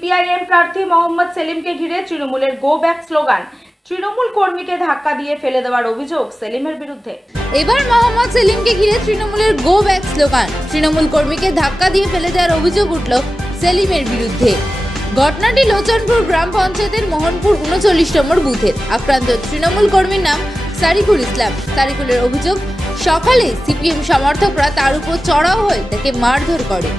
CPIM প্রার্থী মোহাম্মদ সেলিমকে ঘিরে তৃণমূলের গো ব্যাক স্লোগান। তৃণমূল কর্মীকে ধাক্কা দিয়ে ফেলে দেওয়ার অভিযোগ সেলিমের বিরুদ্ধে। এবার মোহাম্মদ সেলিমকে ঘিরে তৃণমূলের গো ব্যাক স্লোগান। তৃণমূল কর্মীকে ধাক্কা দিয়ে ফেলে দেওয়ার অভিযোগ উঠল সেলিমের বিরুদ্ধে। ঘটনাটি লোচনপুর গ্রাম পঞ্চায়েতের মোহনপুর ৩৯ নম্বর বুথের। আক্রান্ত তৃণমূল কর্মীর নাম সারিকুল ইসলাম। সারিকুলের অভিযোগ, সকালে সিপিএম সমর্থকরা তার উপর চড়াও হয়ে তাকে মারধর করে।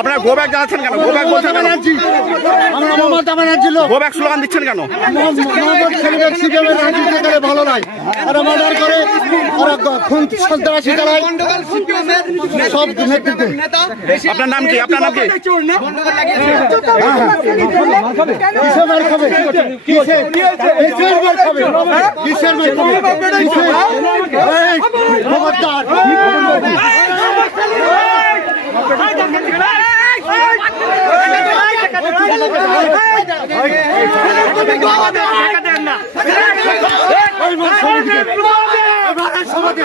আপনারা গো ব্যাক জানাচ্ছেন কেন? গো ব্যাক বলছেন কেন? আমরা মমতা ব্যানার্জির লোক। গো ব্যাক স্লোগান দিচ্ছেন কেন? ভালো নাই, ওরা মার্ডার করে, ওরা খুন সন্ত্রাসী চালায় সব নেতৃত্বে। আপনার নাম কি? আপনার নাম কি? কিসের মার খাবে? কিসের মার খাবে? কিসের মার খাবে? খবরদার। সমাজে